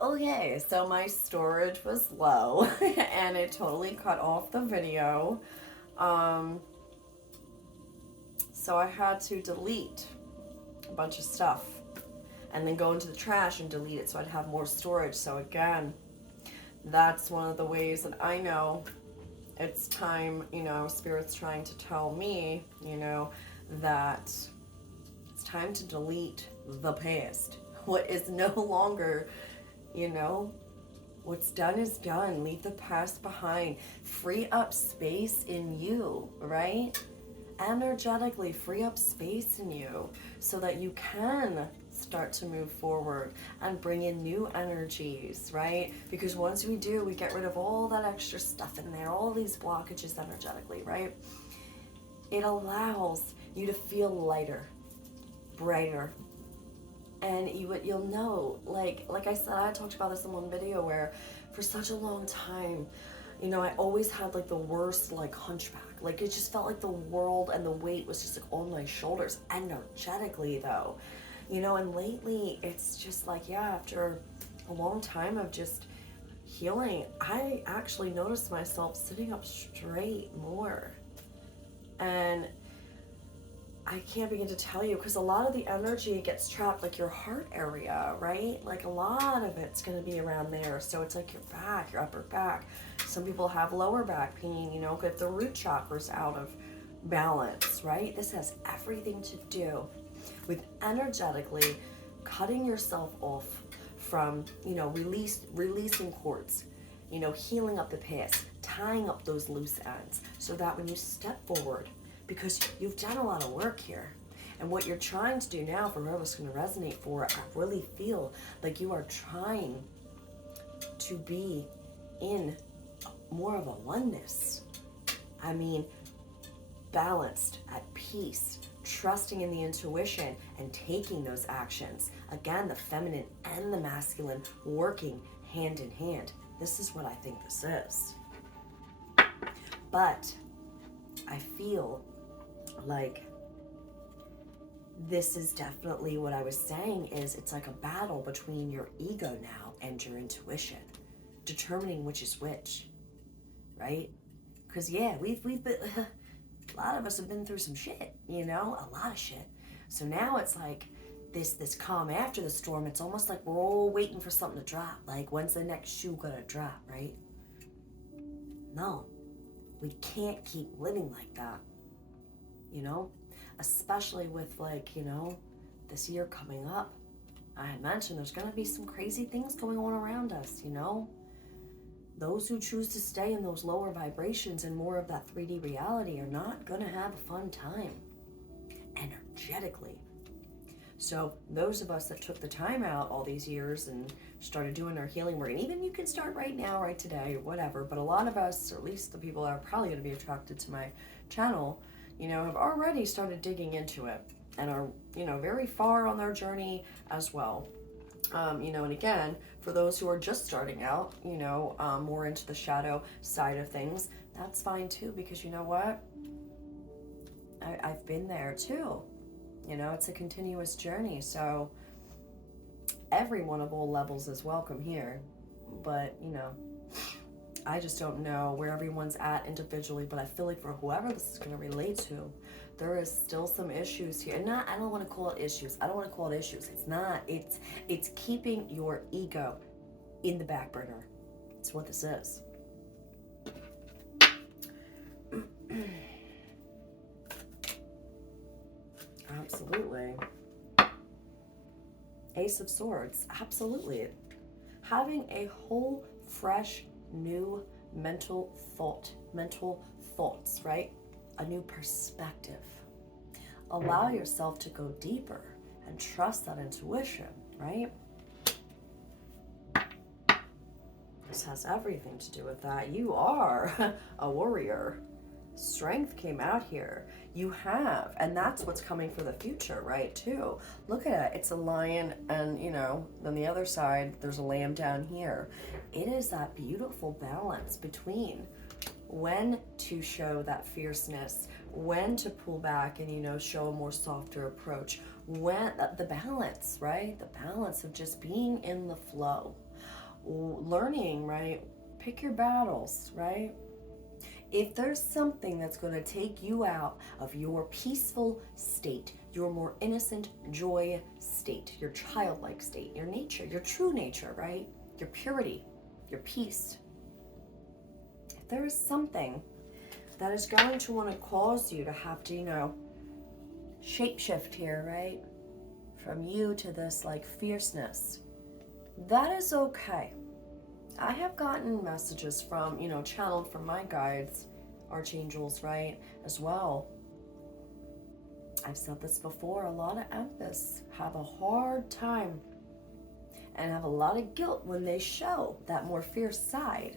Okay, so my storage was low and it totally cut off the video. Um, so I had to delete a bunch of stuff and then go into the trash and delete it so I'd have more storage. So again, that's one of the ways that I know it's time, Spirit's trying to tell me, that it's time to delete the past. What is no longer, you know, what's done is done. Leave the past behind. Free up space in you, right? Energetically free up space in you so that you can start to move forward and bring in new energies, right? Because once we do, we get rid of all that extra stuff in there, all these blockages energetically, right? It allows you to feel lighter, brighter, and you'll know, like I said, I talked about this in one video where for such a long time, I always had like the worst like hunchback. Like it just felt like the world and the weight was just like on my shoulders energetically though. And lately it's just like, yeah, after a long time of just healing, I actually noticed myself sitting up straight more. And I can't begin to tell you, because a lot of the energy gets trapped like your heart area, right? Like a lot of it's going to be around there. So it's like your back, your upper back. Some people have lower back pain, if the root chakra's out of balance, right? This has everything to do with energetically cutting yourself off from, releasing cords, healing up the past, tying up those loose ends so that when you step forward, because you've done a lot of work here. And what you're trying to do now, for whoever's going to resonate for, I really feel like you are trying to be in more of a oneness. I mean, balanced, at peace, trusting in the intuition and taking those actions. Again, the feminine and the masculine working hand in hand. This is what I think this is. But I feel like this is definitely what I was saying is it's like a battle between your ego now and your intuition, determining which is which, right? Because yeah, we've been a lot of us have been through some shit, a lot of shit. So now it's like this calm after the storm. It's almost like we're all waiting for something to drop. Like, when's the next shoe gonna drop, right? No, we can't keep living like that. Especially with this year coming up. I had mentioned there's going to be some crazy things going on around us, Those who choose to stay in those lower vibrations and more of that 3D reality are not going to have a fun time energetically. So those of us that took the time out all these years and started doing our healing work, and even you can start right now, right today, or whatever, but a lot of us, or at least the people that are probably going to be attracted to my channel, have already started digging into it and are, very far on their journey as well. And again, for those who are just starting out, more into the shadow side of things, that's fine too, because you know what? I've been there too. It's a continuous journey. So everyone of all levels is welcome here. But, I just don't know where everyone's at individually, but I feel like for whoever this is going to relate to, there is still some issues here. And I don't want to call it issues. It's not. It's keeping your ego in the back burner. It's what this is. Absolutely. Ace of Swords. Absolutely. Having a whole, fresh, new mental thoughts, right? A new perspective. Allow yourself to go deeper and trust that intuition, right? This has everything to do with that. You are a warrior. Strength came out here. You have, and that's what's coming for the future, right, too. Look at it. It's a lion, and, then the other side, there's a lamb down here. It is that beautiful balance between when to show that fierceness, when to pull back and, show a more softer approach. When the balance, right? The balance of just being in the flow, learning, right? Pick your battles, right? If there's something that's going to take you out of your peaceful state, your more innocent joy state, your childlike state, your nature, your true nature, right? Your purity, your peace. If there is something that is going to want to cause you to have to, shapeshift here, right? From you to this like fierceness, that is okay. I have gotten messages from, channeled from my guides, archangels, right, as well. I've said this before, a lot of empaths have a hard time and have a lot of guilt when they show that more fierce side.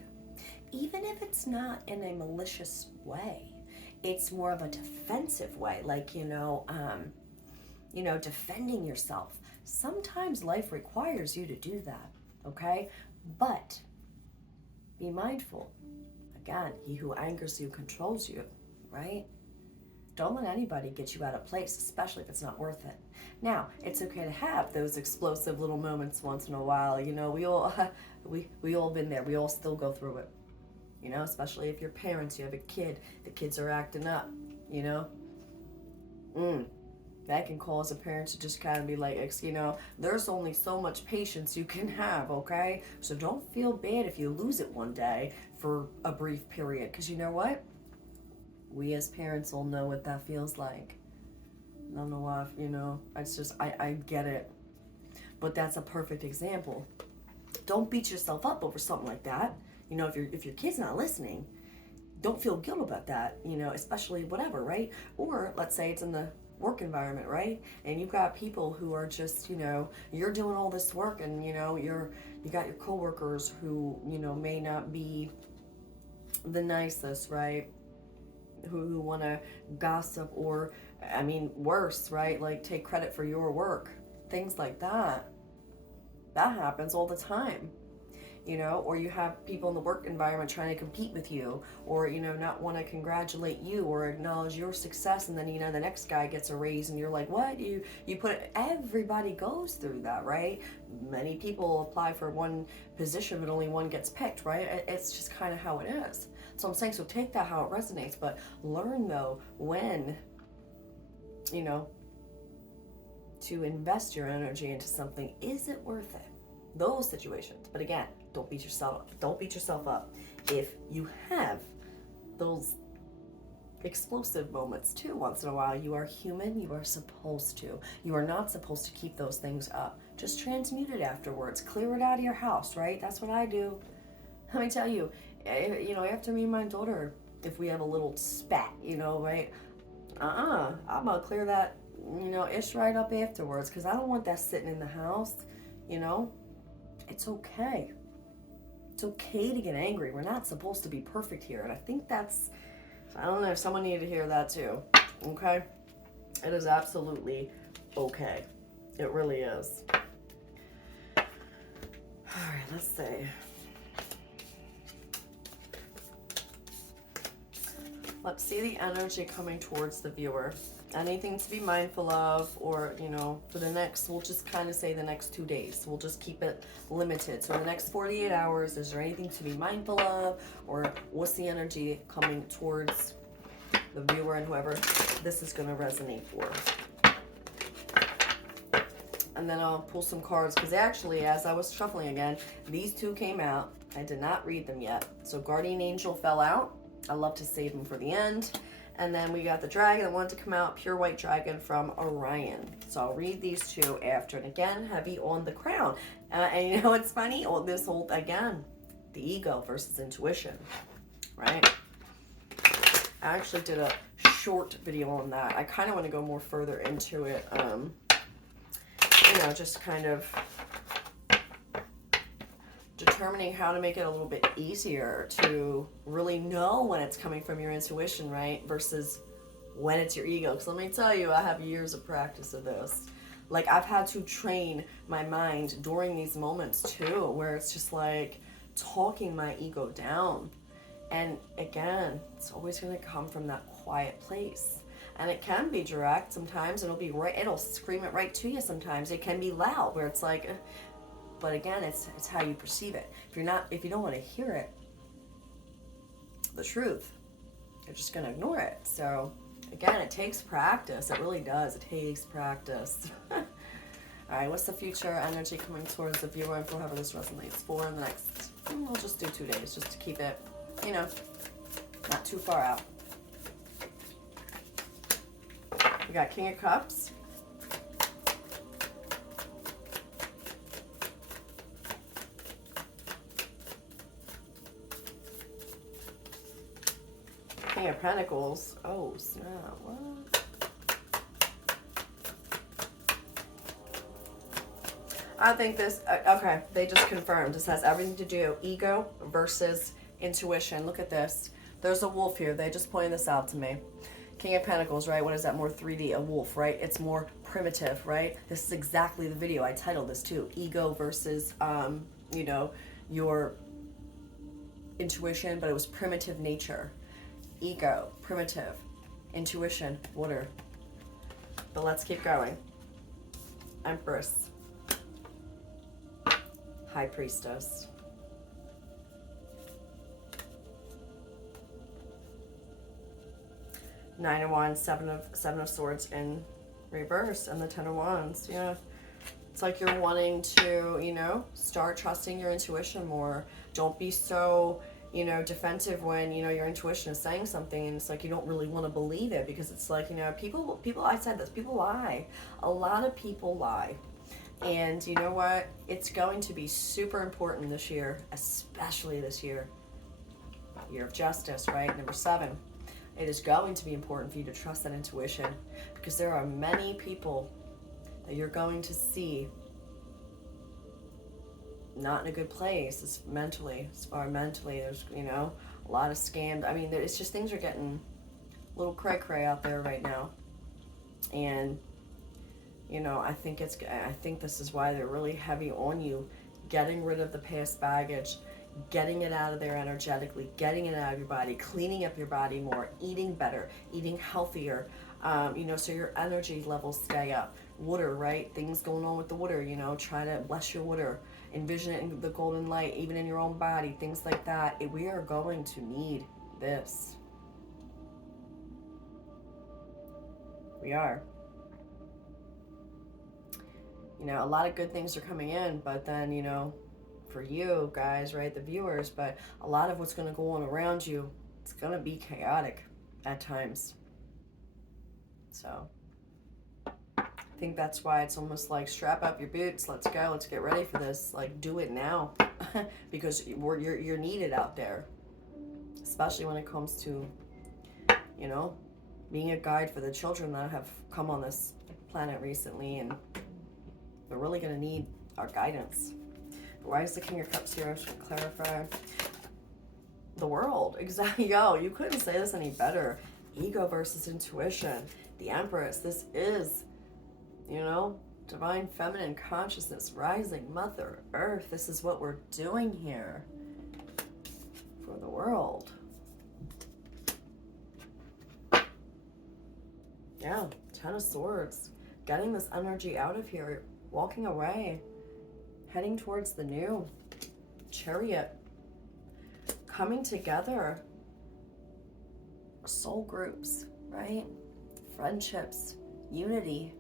Even if it's not in a malicious way, it's more of a defensive way, like, defending yourself. Sometimes life requires you to do that, okay? But be mindful. Again, he who angers you controls you, right? Don't let anybody get you out of place, especially if it's not worth it. Now, it's okay to have those explosive little moments once in a while. We all we all been there. We all still go through it. Especially if you're parents, you have a kid, the kids are acting up, that can cause a parent to just kind of be like, there's only so much patience you can have, okay? So don't feel bad if you lose it one day for a brief period, because you know what? We as parents all know what that feels like. I don't know why, it's just, I get it. But that's a perfect example. Don't beat yourself up over something like that. If your kid's not listening, don't feel guilt about that, especially whatever, right? Or let's say it's in the work environment, right? And you've got people who are just, you're doing all this work and, you got your coworkers who, may not be the nicest, right? Who want to gossip or, worse, right? Like take credit for your work, things like that. That happens all the time. Or you have people in the work environment trying to compete with you, or, not want to congratulate you or acknowledge your success, and then, the next guy gets a raise and you're like, what? You put it, everybody goes through that, right? Many people apply for one position, but only one gets picked, right? It's just kind of how it is. So I'm saying, so take that how it resonates, but learn, though, when, to invest your energy into something. Is it worth it? Those situations. But again, don't beat yourself up. If you have those explosive moments too once in a while, you are human. You are supposed to. You are not supposed to keep those things up. Just transmute it afterwards. Clear it out of your house, right? That's what I do. Let me tell you, after me and my daughter, if we have a little spat, right? I'm gonna clear that, ish right up afterwards, because I don't want that sitting in the house, It's okay. It's okay to get angry. We're not supposed to be perfect here. And I think I don't know if someone needed to hear that too. Okay? It is absolutely okay. It really is. All right, let's see. Let's see the energy coming towards the viewer. Anything to be mindful of, or, for the next, we'll just kind of say the next 2 days. We'll just keep it limited. So the next 48 hours, is there anything to be mindful of, or what's the energy coming towards the viewer and whoever this is going to resonate for? And then I'll pull some cards, because actually, as I was shuffling again, these two came out. I did not read them yet. So Guardian Angel fell out. I love to save them for the end. And then we got the dragon that wanted to come out, pure white dragon from Orion. So I'll read these two after. And again, heavy on the crown. And it's funny? This whole, again, the ego versus intuition, right? I actually did a short video on that. I kind of want to go more further into it. Just kind of determining how to make it a little bit easier to really know when it's coming from your intuition, right? Versus when it's your ego. Because let me tell you, I have years of practice of this. Like, I've had to train my mind during these moments too, where it's just like talking my ego down. And again, it's always going to come from that quiet place. And it can be direct sometimes. It'll scream it right to you sometimes. It can be loud, where it's like, But again, it's how you perceive it. If you don't want to hear it, the truth, you're just going to ignore it. So again, it takes practice. It really does. It takes practice. All right, what's the future energy coming towards the viewer and for whoever this resonates for in the next, we'll just do 2 days just to keep it, you know, not too far out. We got King of Cups. King of Pentacles. Oh, snap. What? I think this, okay, they just confirmed. This has everything to do, ego versus intuition. Look at this. There's a wolf here. They just pointed this out to me. King of Pentacles, right? What is that? More 3D, a wolf, right? It's more primitive, right? This is exactly the video. I titled this too. Ego versus, you know, your intuition, but it was primitive nature. Ego, primitive. Intuition, water. But let's keep going. Empress. High Priestess. Nine of Wands, Seven of Swords in reverse, and the Ten of Wands. Yeah, it's like you're wanting to, you know, start trusting your intuition more. Don't be so, you know, defensive when, you know, your intuition is saying something and it's like you don't really want to believe it, because it's like, you know, people, I said this, people lie. A lot of people lie. And you know what? It's going to be super important this year, especially this year. Year of Justice, right? Number 7. It is going to be important for you to trust that intuition, because there are many people that you're going to see not in a good place. It's mentally, as far mentally, there's, you know, a lot of scams. I mean, it's just things are getting a little cray-cray out there right now. And you know, I think this is why they're really heavy on you, getting rid of the past baggage, getting it out of there energetically, getting it out of your body, cleaning up your body more, eating better, eating healthier, you know, so your energy levels stay up. Water, right? Things going on with the water, you know, try to bless your water, envision it in the golden light, even in your own body, things like that. We are going to need this. We are. You know, a lot of good things are coming in, but then, you know, for you guys, right, the viewers, but a lot of what's going to go on around you, it's going to be chaotic at times. So I think that's why it's almost like strap up your boots, let's go, let's get ready for this, like do it now. Because you're needed out there, especially when it comes to, you know, being a guide for the children that have come on this planet recently, and they're really going to need our guidance. Why is the King of Cups here? I should clarify. The World. Exactly. Yo, you couldn't say this any better. Ego versus intuition. The Empress. This is, you know, divine feminine consciousness, rising Mother Earth. This is what we're doing here for the world. Yeah, Ten of Swords. Getting this energy out of here. Walking away, heading towards the new. Chariot, coming together, soul groups, right? Friendships, unity,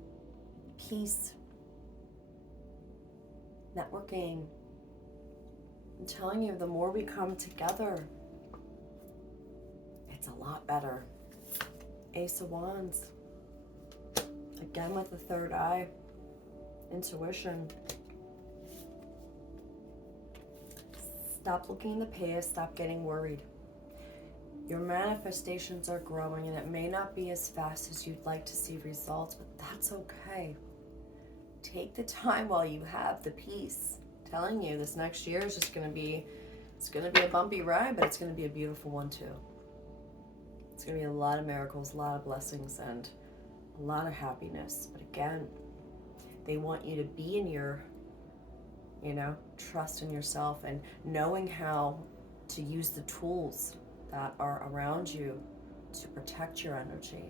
peace, networking. I'm telling you, the more we come together, it's a lot better. Ace of Wands, again with the third eye. Intuition. Stop looking in the past. Stop getting worried. Your manifestations are growing, and it may not be as fast as you'd like to see results, but that's okay. Take the time while you have the peace. I'm telling you, this next year is just going to be, it's going to be a bumpy ride, but it's going to be a beautiful one too. It's going to be a lot of miracles, a lot of blessings, and a lot of happiness. But again, they want you to be in your, you know, trust in yourself and knowing how to use the tools that are around you to protect your energy,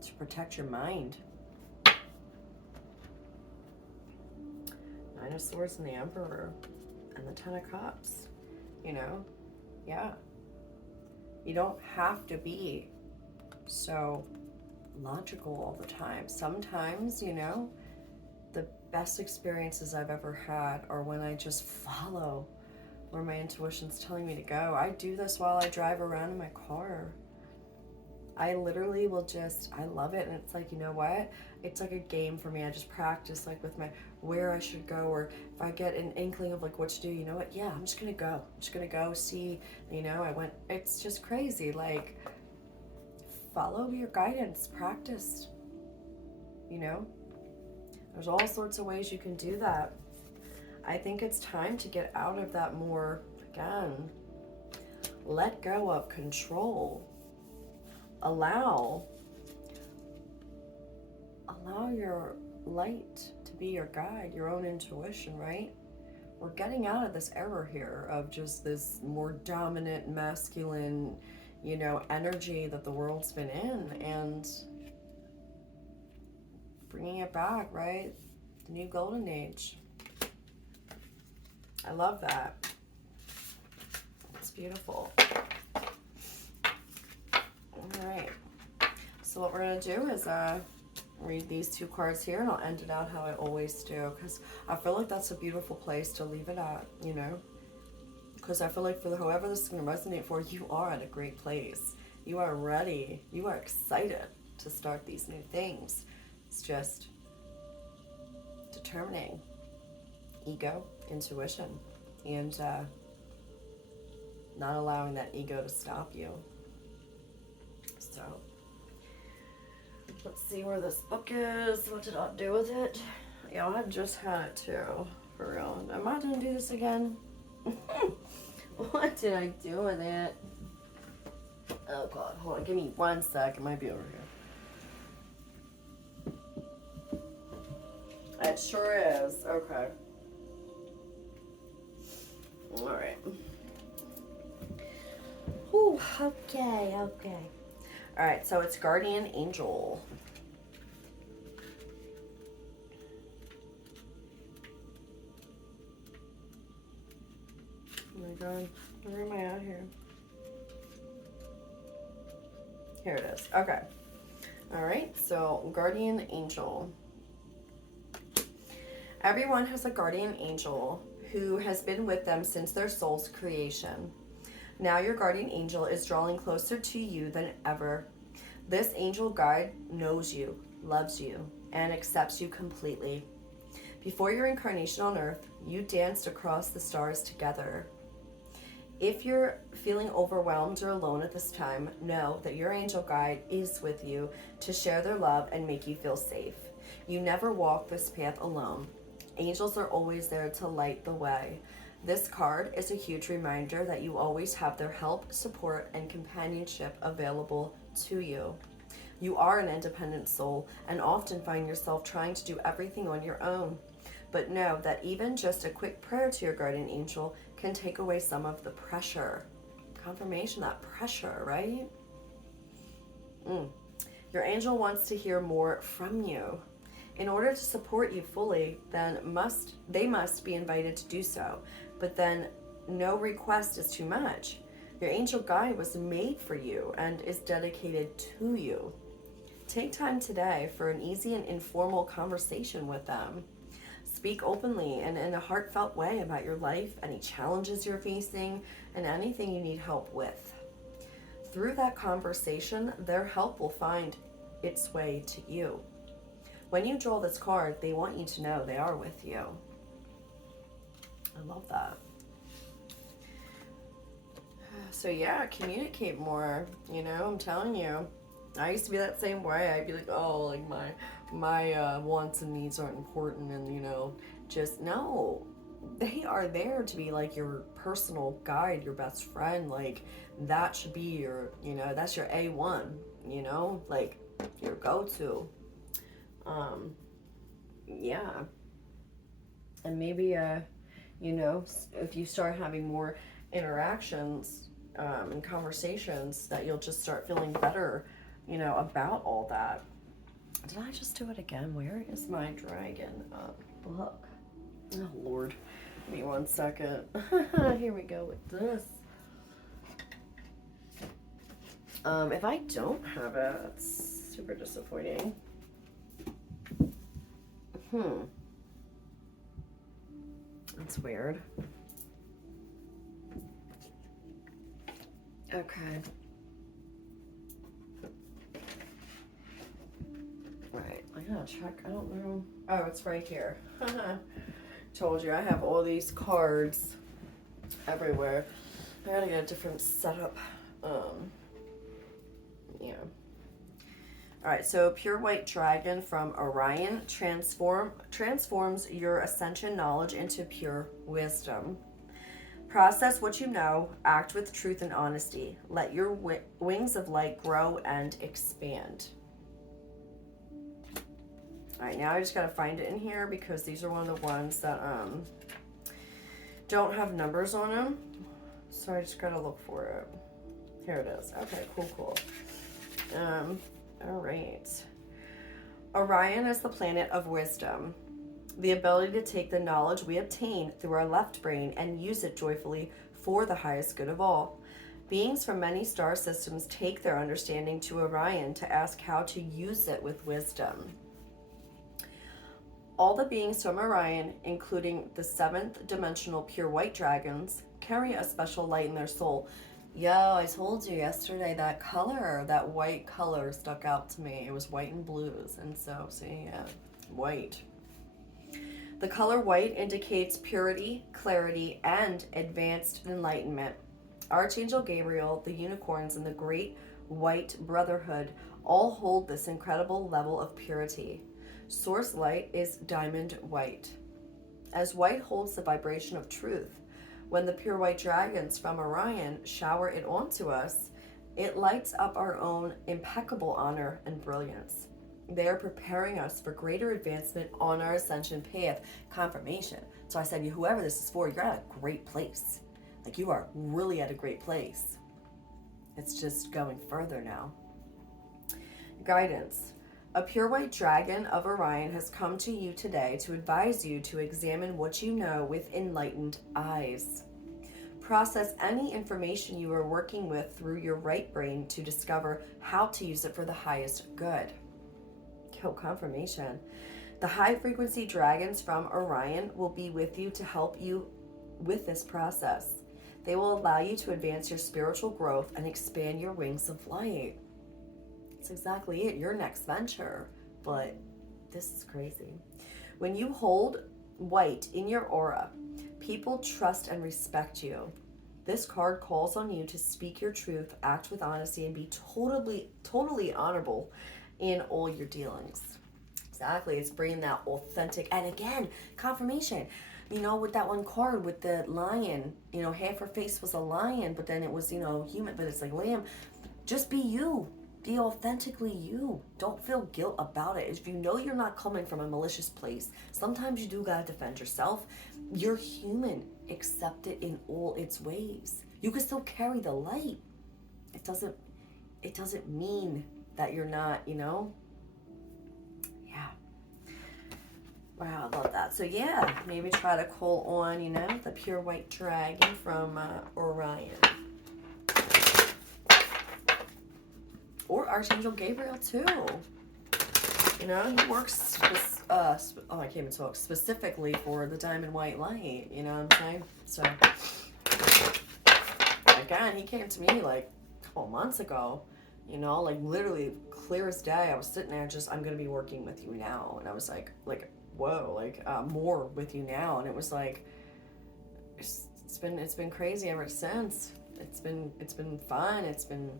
to protect your mind. Nine of Swords and the Emperor and the Ten of Cups, you know? Yeah. You don't have to be so logical all the time. Sometimes, you know, the best experiences I've ever had are when I just follow where my intuition's telling me to go. I do this while I drive around in my car. I literally will just, I love it. And it's like, you know what? It's like a game for me. I just practice like with my, where I should go, or if I get an inkling of like what to do, you know what? Yeah, I'm just gonna go. I'm just gonna go see, you know, it's just crazy. Like, follow your guidance, practice, you know? There's all sorts of ways you can do that. I think it's time to get out of that more, again, let go of control. Allow your light to be your guide, your own intuition, right? We're getting out of this era here of just this more dominant, masculine, you know, energy that the world's been in, and bringing it back, right? The new golden age. I love that. It's beautiful. All right. So what we're going to do is read these two cards here, and I'll end it out how I always do, because I feel like that's a beautiful place to leave it at, you know? Because I feel like for whoever this is going to resonate for, you are at a great place. You are ready. You are excited to start these new things. It's just determining ego, intuition, and not allowing that ego to stop you. So let's see where this book is. What did I do with it? Yeah, I just had it too, for real. Am I gonna do this again? What did I do with it? Oh God, hold on, give me 1 sec. It might be over here. It sure is. Okay. All right. Ooh, okay. All right, so it's Guardian Angel. Oh my God, where am I at here? Here it is. Okay. All right, so Guardian Angel. Everyone has a guardian angel who has been with them since their soul's creation. Now your guardian angel is drawing closer to you than ever. This angel guide knows you, loves you, and accepts you completely. Before your incarnation on Earth, you danced across the stars together. If you're feeling overwhelmed or alone at this time, know that your angel guide is with you to share their love and make you feel safe. You never walk this path alone. Angels are always there to light the way. This card is a huge reminder that you always have their help, support, and companionship available to you. You are an independent soul and often find yourself trying to do everything on your own. But know that even just a quick prayer to your guardian angel can take away some of the pressure. Confirmation, that pressure, right? Your angel wants to hear more from you. In order to support you fully, then they must be invited to do so. But then no request is too much. Your angel guide was made for you and is dedicated to you. Take time today for an easy and informal conversation with them. Speak openly and in a heartfelt way about your life, any challenges you're facing, and anything you need help with. Through that conversation, their help will find its way to you. When you draw this card, they want you to know they are with you. I love that. So yeah, communicate more, you know, I'm telling you. I used to be that same way. I'd be like, oh, like my wants and needs aren't important, and you know, just no. They are there to be like your personal guide, your best friend. Like that should be your, you know, that's your A1, you know, like your go-to. Yeah. And maybe you know, if you start having more interactions and conversations, that you'll just start feeling better, you know, about all that. Did I just do it again? Where is my dragon book? Oh, Lord. Give me 1 second. Here we go with this. If I don't have it, it's super disappointing. That's weird. Okay. Right, I gotta check. I don't know. Oh, it's right here. Told you, I have all these cards everywhere. I gotta get a different setup. Yeah. Alright, so Pure White Dragon from Orion transforms your ascension knowledge into pure wisdom. Process what you know, act with truth and honesty. Let your wings of light grow and expand. Alright, now I just gotta find it in here because these are one of the ones that don't have numbers on them. So I just gotta look for it. Here it is. Okay, cool. Alright. Orion is the planet of wisdom. The ability to take the knowledge we obtain through our left brain and use it joyfully for the highest good of all. Beings from many star systems take their understanding to Orion to ask how to use it with wisdom. All the beings from Orion, including the 7th dimensional pure white dragons, carry a special light in their soul. Yo, I told you yesterday that color, that white color stuck out to me. It was white and blues. And so, see, yeah, white. The color white indicates purity, clarity, and advanced enlightenment. Archangel Gabriel, the unicorns, and the Great White Brotherhood all hold this incredible level of purity. Source light is diamond white. As white holds the vibration of truth, when the pure white dragons from Orion shower it onto us, it lights up our own impeccable honor and brilliance. They are preparing us for greater advancement on our ascension path. Confirmation. So I said, whoever this is for, you're at a great place. Like, you are really at a great place. It's just going further now. Guidance. A pure white dragon of Orion has come to you today to advise you to examine what you know with enlightened eyes. Process any information you are working with through your right brain to discover how to use it for the highest good. Confirmation. The high frequency dragons from Orion will be with you to help you with this process. They will allow you to advance your spiritual growth and expand your wings of light. That's exactly it, your next venture. But this is crazy. When you hold white in your aura, people trust and respect you. This card calls on you to speak your truth, act with honesty, and be totally honorable in all your dealings. Exactly, it's bringing that authentic, and again, confirmation. You know, with that one card with the lion, you know, half her face was a lion, but then it was, you know, human, but it's like lamb. Just be you. Be authentically you. Don't feel guilt about it. If you know you're not coming from a malicious place, sometimes you do gotta defend yourself. You're human. Accept it in all its ways. You can still carry the light. It doesn't mean that you're not, you know? Yeah. Wow, I love that. So yeah, maybe try to call on, you know, the pure white dragon from Orion. Or Archangel Gabriel too. You know, he works I can't even talk, specifically for the diamond white light, you know what I'm saying? So again, he came to me like a couple months ago, you know, like literally clear as day. I was sitting there just, I'm gonna be working with you now. And I was like whoa, like more with you now. And it was like it's been crazy ever since. It's been fun. It's been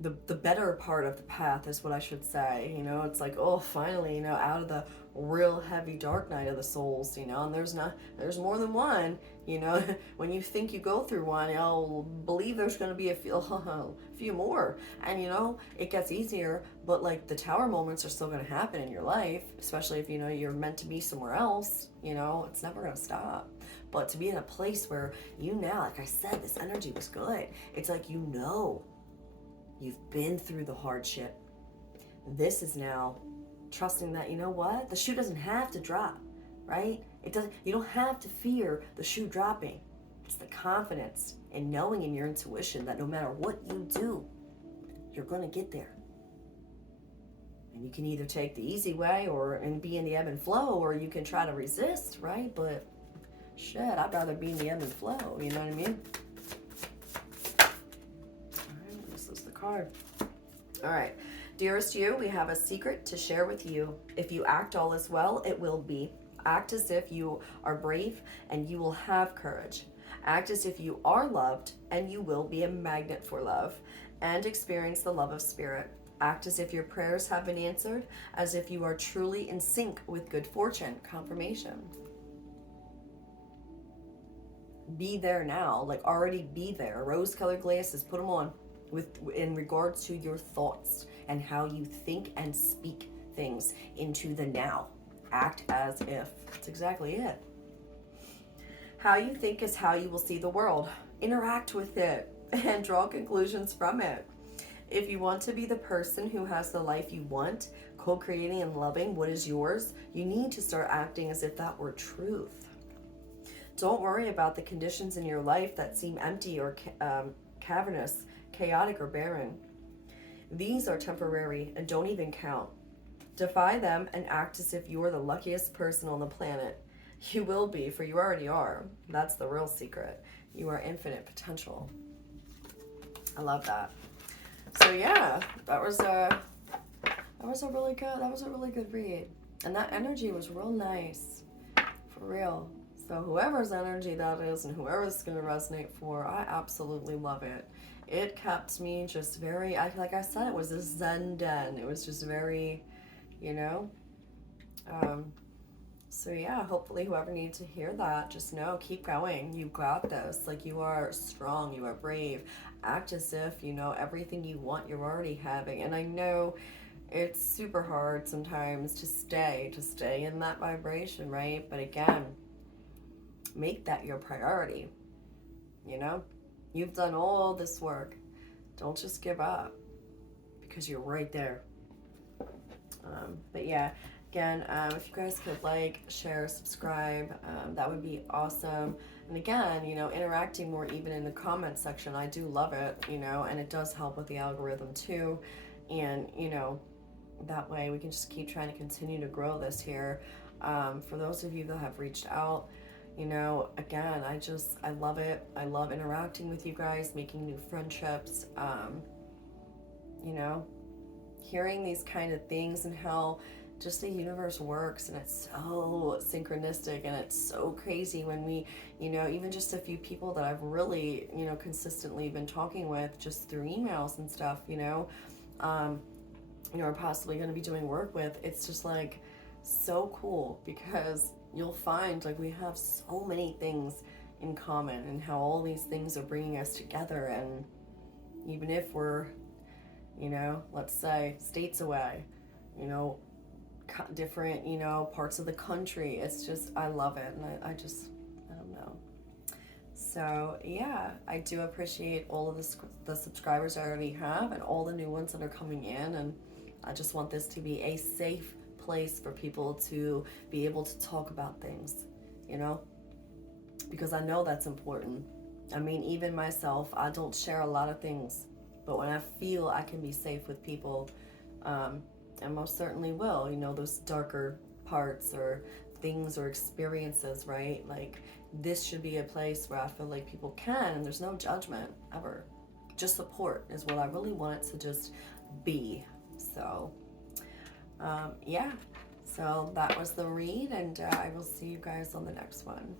the better part of the path is what I should say. You know, it's like, oh, finally, you know, out of the real heavy dark night of the souls, you know, and there's more than one, you know. When you think you go through one, you'll believe there's going to be a few more, and you know, it gets easier, but like the tower moments are still going to happen in your life, especially if, you know, you're meant to be somewhere else, you know, it's never going to stop. But to be in a place where, you now, like I said, this energy was good. It's like, you know, you've been through the hardship. This is now trusting that, you know what? The shoe doesn't have to drop, right? It doesn't, you don't have to fear the shoe dropping. It's the confidence and knowing in your intuition that no matter what you do, you're going to get there. And you can either take the easy way and be in the ebb and flow, or you can try to resist, right? But shit, I'd rather be in the ebb and flow, you know what I mean? All right, this is the card. All right, dearest you, we have a secret to share with you. If you act all is well, it will be. Act as if you are brave and you will have courage. Act as if you are loved and you will be a magnet for love and experience the love of spirit. Act as if your prayers have been answered, as if you are truly in sync with good fortune. Confirmation. Be there now, like already be there. Rose-colored glasses, put them on in regards to your thoughts and how you think and speak things into the now. Act as if. That's exactly it. How you think is how you will see the world. Interact with it and draw conclusions from it. If you want to be the person who has the life you want, co-creating and loving what is yours, you need to start acting as if that were truth. Don't worry about the conditions in your life that seem empty or cavernous, chaotic or barren. These are temporary and don't even count. Defy them and act as if you're the luckiest person on the planet. You will be, for you already are. That's the real secret. You are infinite potential. I love that. So yeah, that was a really good read. And that energy was real nice. For real. So whoever's energy that is and whoever's going to resonate for, I absolutely love it. It kept me just very, like I said, it was a zen den. It was just very, you know. So yeah, hopefully whoever needs to hear that, just know, keep going. You got this. Like, you are strong. You are brave. Act as if, you know, everything you want, you're already having. And I know it's super hard sometimes to stay in that vibration, right? But again, make that your priority. You know, you've done all this work. Don't just give up, because you're right there. But yeah, again, if you guys could like, share, subscribe, that would be awesome. And again, you know, interacting more even in the comment section, I do love it, you know, and it does help with the algorithm too. And, you know, that way we can just keep trying to continue to grow this here. For those of you that have reached out, you know, again, I love it. I love interacting with you guys, making new friendships, you know, hearing these kind of things and how just the universe works, and it's so synchronistic, and it's so crazy when we, you know, even just a few people that I've really, you know, consistently been talking with just through emails and stuff, you know, are possibly going to be doing work with. It's just like so cool, because you'll find like we have so many things in common, and how all these things are bringing us together. And even if we're, you know, let's say states away, you know, different, you know, parts of the country, it's just, I love it. And I don't know. So yeah, I do appreciate all of the subscribers I already have, and all the new ones that are coming in. And I just want this to be a safe place for people to be able to talk about things, you know, because I know that's important. I mean, even myself, I don't share a lot of things, but when I feel I can be safe with people, I most certainly will, you know, those darker parts or things or experiences, right? Like, this should be a place where I feel like people can, and there's no judgment ever. Just support is what I really want it to just be. So, yeah. So that was the read, and I will see you guys on the next one.